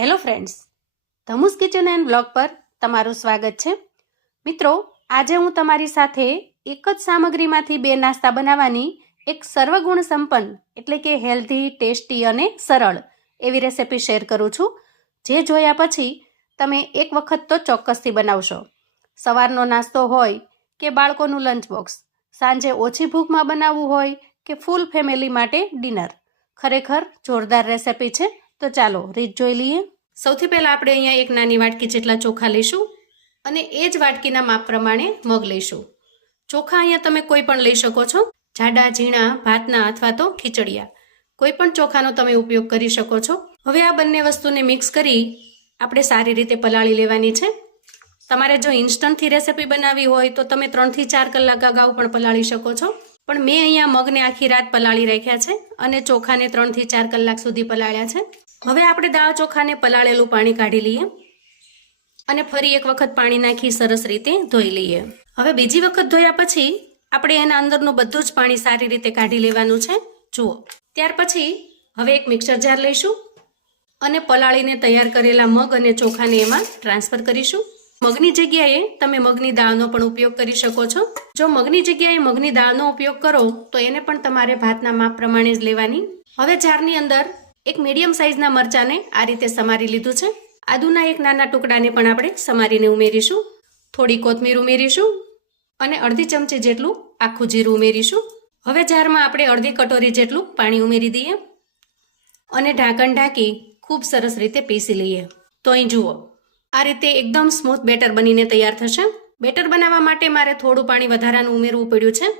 Hello friends, ધમુસ kitchen and blog પર તમારું સ્વાગત છે. મિત્રો, આજે હું તમારી સાથે એક જ સામગ્રીમાંથી બે નાસ્તા બનાવવાની એક સર્વગુણ સંપન્ન એટલે કે હેલ્ધી, ટેસ્ટી અને સરળ એવી રેસિપી શેર કરું છું, જે જોયા પછી તમે એક વખત તો ચોક્કસથી બનાવશો. સવારનો નાસ્તો હોય કે બાળકોનું લંચ બોક્સ, સાંજે ઓછી ભૂખમાં બનાવવું હોય કે ફૂલ ફેમિલી માટે ડિનર, ખરેખર જોરદાર રેસિપી છે. તો ચાલો રીત જોઈ લઈએ. સૌથી પહેલાં આપણે અહીંયા એક નાની વાટકી જેટલા ચોખા લઈશું અને એ જ વાટકીના માપ પ્રમાણે મગ લઈશું. ચોખા અહીંયા તમે કોઈ પણ લઈ શકો છો, જાડા, ઝીણા, ભાતના અથવા તો ખીચડિયા, કોઈ પણ ચોખાનો તમે ઉપયોગ કરી શકો છો. હવે આ બંને વસ્તુને મિક્સ કરી આપણે સારી રીતે પલાળી લેવાની છે. તમારે જો ઇન્સ્ટન્ટથી રેસિપી બનાવવી હોય તો તમે 3 થી 4 કલાક અગાઉ પણ પલાળી શકો છો, પણ મેં અહીંયા મગને આખી રાત પલાળી રાખ્યા છે અને ચોખાને 3 થી 4 કલાક સુધી પલાળ્યા છે. હવે આપણે દાળ ચોખાને પલાળેલું પાણી કાઢી લઈએ અને ફરી એક વખત પાણી નાખી સરસ રીતે ધોઈ લઈએ. હવે બીજી વખત ધોયા પછી આપણે એના અંદરનું બધું જ પાણી સારી રીતે કાઢી લેવાનું છે. જુઓ, ત્યાર પછી હવે એક મિક્સર જાર લઈશું અને પલાળીને તૈયાર કરેલા મગ અને ચોખાને એમાં ટ્રાન્સફર કરીશું. મગની જગ્યાએ તમે મગની દાળનો પણ ઉપયોગ કરી શકો છો. જો મગની જગ્યાએ મગની દાળનો ઉપયોગ કરો તો એને પણ તમારે ભાતના માપ પ્રમાણે જ લેવાની. હવે જારની અંદર એક મીડિયમ સાઇઝના મરચાંને આ રીતે સમારી લીધું છે. આદુના એક નાના ટુકડાને પણ આપણે સમારીને ઉમેરીશું. થોડી કોથમીર ઉમેરીશું અને અડધી ચમચી જેટલું આખું જીરું ઉમેરીશું. હવે જારમાં આપણે અડધી કટોરી જેટલું પાણી ઉમેરી દઈએ અને ઢાંકણ ઢાંકી ખૂબ સરસ રીતે પીસી લઈએ. તો અહીં જુઓ, આ રીતે એકદમ સ્મૂથ બેટર બનીને તૈયાર થશે. બેટર બનાવવા માટે મારે થોડું પાણી વધારાનું ઉમેરવું પડ્યું છે,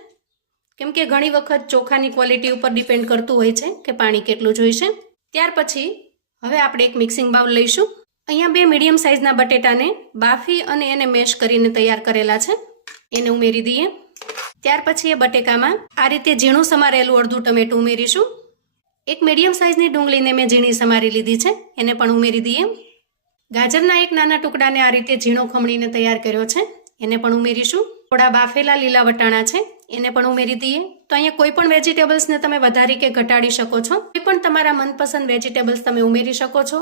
કેમ કે ઘણી વખત ચોખાની ક્વોલિટી ઉપર ડિપેન્ડ કરતું હોય છે કે પાણી કેટલું જોઈશે. ત્યાર પછી હવે આપણે એક મિક્સિંગ બાઉલ લઈશું. અહીંયા 2 મીડિયમ સાઇઝના બટેટાને બાફી અને એને મેશ કરીને તૈયાર કરેલા છે, એને ઉમેરી દઈએ. ત્યાર પછી એ બટેકામાં આ રીતે ઝીણું સમારેલું અડધું ટમેટું ઉમેરીશું. એક મીડિયમ સાઇઝની ડુંગળીને મેં ઝીણી સમારી લીધી છે, એને પણ ઉમેરી દઈએ. ગાજરના એક નાના ટુકડાને આ રીતે ઝીણો ખમણીને તૈયાર કર્યો છે, એને પણ ઉમેરીશું. થોડા બાફેલા લીલા વટાણા છે, એને પણ ઉમેરી દઈએ. તો અહીંયા કોઈ પણ વેજીટેબલ્સને તમે વધારી કે ઘટાડી શકો છો. કોઈ પણ તમારા મનપસંદ વેજીટેબલ્સ તમે ઉમેરી શકો છો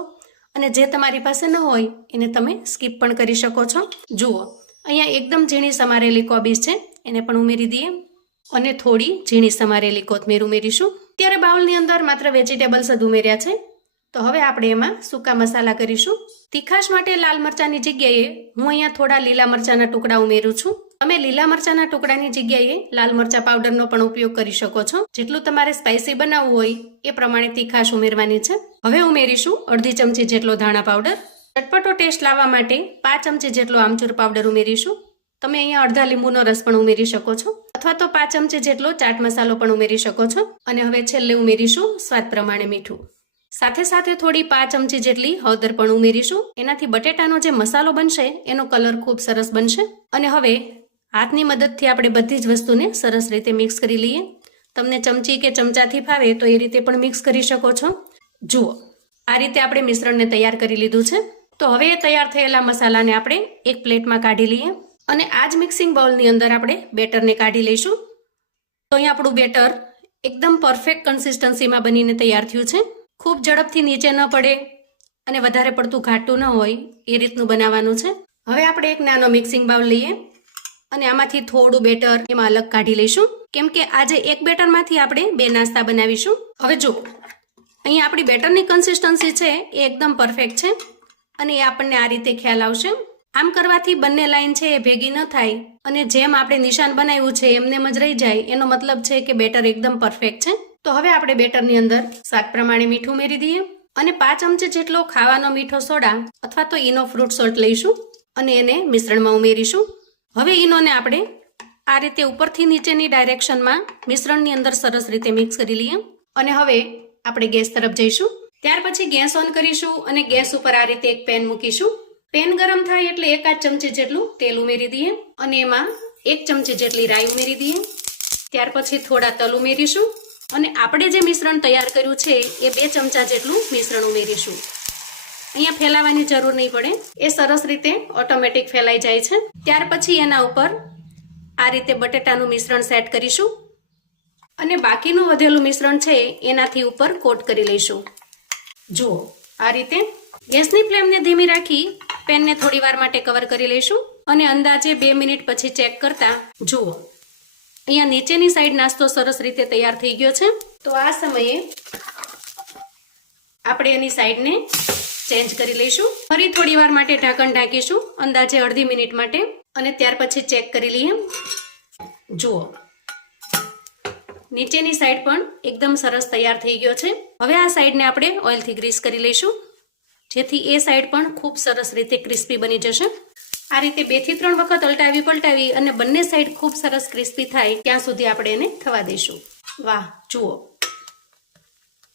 અને જે તમારી પાસે ન હોય એને તમે સ્કીપ પણ કરી શકો છો. જુઓ, અહીંયા એકદમ ઝીણી સમારેલી કોબીજ છે, એને પણ ઉમેરી દઈએ અને થોડી ઝીણી સમારેલી કોથમીર ઉમેરીશું. ત્યારે બાઉલની અંદર માત્ર વેજીટેબલ્સ જ ઉમેર્યા છે. તો હવે આપણે એમાં સૂકા મસાલા કરીશું. તીખાશ માટે લાલ મરચાંની જગ્યાએ હું અહીંયા થોડા લીલા મરચાંના ટુકડા ઉમેરું છું. તમે લીલા મરચાંના ટુકડાની જગ્યાએ લાલ મરચાં પાવડરનો પણ ઉપયોગ કરી શકો છો. જેટલું તમારે સ્પાઇસી બનાવવું હોય એ પ્રમાણે તીખાશ ઉમેરવાની છે. હવે ઉમેરીશું અડધી ચમચી જેટલો ધાણા પાવડર. ચટપટો ટેસ્ટ લાવવા માટે 5 ચમચી જેટલો આમચૂર પાવડર ઉમેરીશું. તમે અહીંયા અડધા લીંબુનો રસ પણ ઉમેરી શકો છો અથવા તો 5 ચમચી જેટલો ચાટ મસાલો પણ ઉમેરી શકો છો. અને હવે છેલ્લે ઉમેરીશું સ્વાદ પ્રમાણે મીઠું. સાથે સાથે થોડી 5 ચમચી જેટલી હળદર પણ ઉમેરીશું. એનાથી બટેટાનો જે મસાલો બનશે એનો કલર ખૂબ સરસ બનશે. અને હવે હાથની મદદથી આપણે બધી જ વસ્તુને સરસ રીતે મિક્સ કરી લઈએ. તમને ચમચી કે ચમચાથી ફાવે તો એ રીતે પણ મિક્સ કરી શકો છો. જુઓ, આ રીતે આપણે મિશ્રણને તૈયાર કરી લીધું છે. તો હવે એ તૈયાર થયેલા મસાલાને આપણે એક પ્લેટમાં કાઢી લઈએ અને આ જ મિક્સિંગ બાઉલની અંદર આપણે બેટરને કાઢી લઈશું. તો અહીં આપણું બેટર એકદમ પરફેક્ટ કન્સિસ્ટન્સીમાં બનીને તૈયાર થયું છે. ખૂબ ઝડપથી નીચે ન પડે અને વધારે પડતું ઘાટું ન હોય એ રીતનું બનાવવાનું છે. હવે આપણે એક નાનો મિક્સિંગ બાઉલ લઈએ અને આમાંથી થોડું બેટર એમાં અલગ કાઢી લઈશું, કેમ કે આજે એક બેટરમાંથી આપણે 2 નાસ્તા બનાવીશું. હવે જુઓ, અહીંયા આપણી બેટરની કન્સિસ્ટન્સી છે એ એકદમ પરફેક્ટ છે અને એ આપણને આ રીતે ખ્યાલ આવશે. આમ કરવાથી બંને લાઈન છે એ ભેગી ન થાય અને જેમ આપણે નિશાન બનાવ્યું છે એમને જ રહી જાય, એનો મતલબ છે કે બેટર એકદમ પરફેક્ટ છે. તો હવે આપણે બેટરની અંદર સ્વાદ પ્રમાણે મીઠું ઉમેરી દઈએ અને 5 ચમચી જેટલો ખાવાનો મીઠો સોડા અથવા તો ઈનો ફ્રૂટ સોલ્ટ લઈશું અને એને મિશ્રણમાં ઉમેરીશું. હવે ઈનોને આપણે આ રીતે ઉપરથી નીચેની ડાયરેક્શનમાં મિશ્રણની અંદર સરસ રીતે મિક્સ કરી લઈએ અને હવે આપણે ગેસ તરફ જઈશું. ત્યાર પછી ગેસ ઓન કરીશું અને ગેસ ઉપર આ રીતે એક પેન મૂકીશું. પેન ગરમ થાય એટલે 1 ચમચી જેટલું તેલ ઉમેરી દઈએ અને એમાં 1 ચમચી જેટલી રાઈ ઉમેરી દઈએ. ત્યાર પછી થોડા તલ ઉમેરીશું અને આપણે જે મિશ્રણ તૈયાર કર્યું છે એ 2 ચમચા જેટલું મિશ્રણ ઉમેરીશું. અહીંયા ફેલાવાની જરૂર નહીં પડે, એ સરસ રીતે ઓટોમેટિક ફેલાઈ જાય છે. ત્યાર પછી એના ઉપર આ રીતે બટેટાનું મિશ્રણ સેટ કરીશું અને બાકીનું વધેલું મિશ્રણ છે એનાથી ઉપર કોટ કરી લઈશું. જુઓ, આ રીતે ગેસની ફ્લેમને ધીમી રાખી પેનને થોડી વાર માટે કવર કરી લઈશું અને અંદાજે 2 મિનિટ પછી ચેક કરતા જુઓ અહીંયા નીચેની સાઈડ નાસ્તો સરસ રીતે તૈયાર થઈ ગયો છે. તો આ સમયે આપણે એની સાઈડને ચેન્જ કરી લઈશું. ફરી થોડી વાર માટે ઢાંકણ ઢાંકીશું અંદાજે અડધી મિનિટ માટે અને ત્યાર પછી ચેક કરી લઈએ. જુઓ નીચેની સાઈડ પણ એકદમ સરસ તૈયાર થઈ ગયો છે. હવે આ સાઈડને આપણે ઓઇલથી ગ્રીસ કરી લઈશું જેથી એ સાઈડ પણ ખૂબ સરસ રીતે ક્રિસ્પી બની જશે. આ રીતે 2 થી 3 વખત અલટાવી પલટાવી અને બંને સાઈડ ખૂબ સરસ ક્રિસ્પી થાય ત્યાં સુધી આપણે એને થવા દઈશું. વાહ જુઓ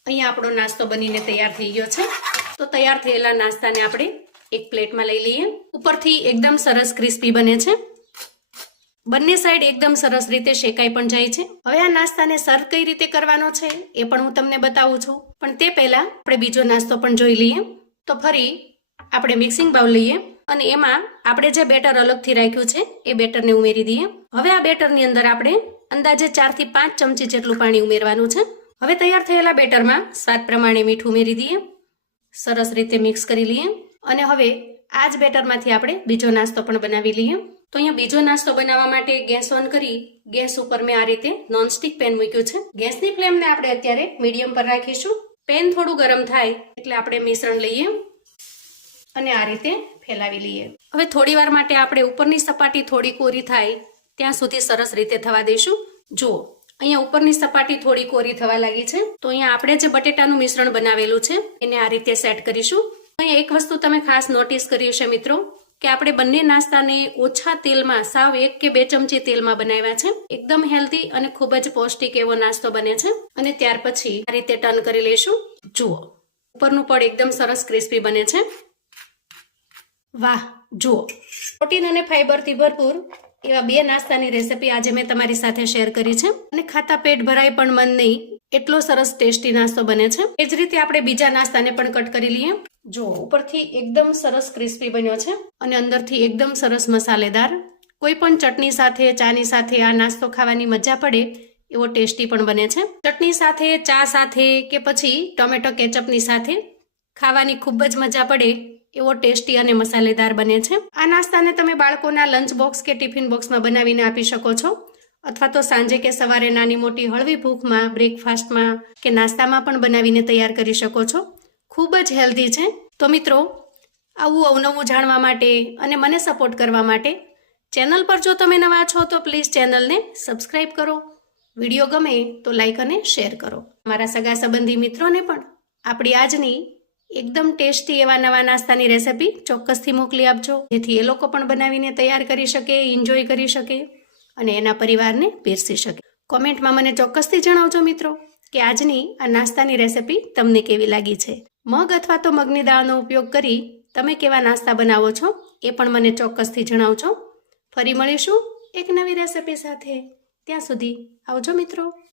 અહીંયા આપણો નાસ્તો બનીને તૈયાર થઈ ગયો છે. તો તૈયાર થયેલા નાસ્તાને આપણે એક પ્લેટમાં લઈ લઈએ. ઉપરથી એકદમ સરસ ક્રિસ્પી બને છે. બંને સાઈડ એકદમ સરસ રીતે શેકાઈ પણ જાય છે. હવે આ નાસ્તાને સર્વ કઈ રીતે કરવાનો છે એ પણ હું તમને બતાવું છું, પણ તે પહેલા આપણે બીજો નાસ્તો પણ જોઈ લઈએ. તો ફરી આપણે મિક્સિંગ બાઉલ લઈએ અને એમાં આપણે જે બેટર અલગથી રાખ્યું છે એ બેટરને ઉમેરી દઈએ. હવે આ બેટરની અંદર આપણે અંદાજે 4 થી 5 ચમચી જેટલું પાણી ઉમેરવાનું છે. હવે તૈયાર થયેલા બેટરમાં સ્વાદ પ્રમાણે મીઠું ઉમેરી દઈએ, સરસ રીતે મિક્સ કરી લઈએ અને હવે આ જ બેટરમાંથી આપણે બીજો નાસ્તો પણ બનાવી લઈએ. તો અહીંયા બીજો નાસ્તો બનાવવા માટે ગેસ ઓન કરી ગેસ ઉપર મેં આ રીતે નોનસ્ટિક પેન મૂક્યું છે. ગેસની ફ્લેમને આપણે અત્યારે મીડિયમ પર રાખીશું. પેન થોડું ગરમ થાય એટલે આપણે મિશ્રણ લઈએ અને આ રીતે ફેલાવી લઈએ. હવે થોડી વાર માટે આપણે ઉપરની સપાટી થોડી કોરી થાય ત્યાં સુધી સરસ રીતે થવા દઈશું. જુઓ અહીંયા ઉપરની સપાટી થોડી કોરી થવા લાગી છે. તો અહીંયા આપણે જે બટેટાનું મિશ્રણ બનાવેલું છે એને આ રીતે સેટ કરીશું. અહીંયા એક વસ્તુ તમે ખાસ નોટિસ કરી હશે મિત્રો કે આપણે બંને નાસ્તાને ઓછા તેલમાં સાવ 1 કે 2 ચમચી તેલમાં બનાવ્યા છે. એકદમ હેલ્ધી અને ખૂબ જ પૌષ્ટિક એવો નાસ્તો બને છે. અને ત્યાર પછી આ રીતે ટર્ન કરી લઈશું. જુઓ ઉપરનું પડ એકદમ સરસ ક્રિસ્પી બને છે. વાહ જુઓ પ્રોટીન અને ફાઈબરથી ભરપૂર એવા 2 નાસ્તાની રેસીપી આજે મેં તમારી સાથે શેર કરી છે અને ખાતા પેટ ભરાય પણ મન નહીં એટલો સરસ ટેસ્ટી નાસ્તો બને છે. એ જ રીતે આપણે બીજા નાસ્તાને પણ કટ કરી લઈએ. જો ઉપરથી એકદમ સરસ ક્રિસ્પી બન્યો છે અને અંદરથી એકદમ સરસ મસાલેદાર. કોઈ પણ ચટણી સાથે ચાની સાથે આ નાસ્તો ખાવાની મજા પડે એવો ટેસ્ટી પણ બને છે. ચટણી સાથે, ચા સાથે કે પછી ટોમેટો કેચઅપની સાથે ખાવાની ખૂબ જ મજા પડે એવો ટેસ્ટી અને મસાલેદાર બને છે. આ નાસ્તાને તમે બાળકોના લંચ બોક્સ કે ટિફિન બોક્સમાં બનાવીને આપી શકો છો અથવા તો સાંજે કે સવારે નાની મોટી હળવી ભૂખમાં, બ્રેકફાસ્ટમાં કે નાસ્તામાં પણ બનાવીને તૈયાર કરી શકો છો. ખૂબ જ હેલ્ધી છે. તો મિત્રો આવું અવનવું જાણવા માટે અને મને સપોર્ટ કરવા માટે ચેનલ પર જો તમે નવા છો તો પ્લીઝ ચેનલને સબસ્ક્રાઈબ કરો. વિડીયો ગમે તો લાઈક અને શેર કરો. મારા સગા સંબંધી મિત્રોને પણ આપણી આજની એકદમ ટેસ્ટી એવા નવા નાસ્તાની રેસીપી ચોક્કસથી મોકલી આપજો જેથી એ લોકો પણ બનાવીને તૈયાર કરી શકે, એન્જોય કરી શકે અને એના પરિવારને પીરસી શકે. કોમેન્ટમાં મને ચોક્કસથી જણાવજો મિત્રો કે આજની આ નાસ્તાની રેસીપી તમને કેવી લાગી છે. મગ અથવા તો મગની દાળનો ઉપયોગ કરી તમે કેવા નાસ્તા બનાવો છો એ પણ મને ચોક્કસથી જણાવજો. ફરી મળીશું એક નવી રેસીપી સાથે. ત્યાં સુધી આવજો મિત્રો.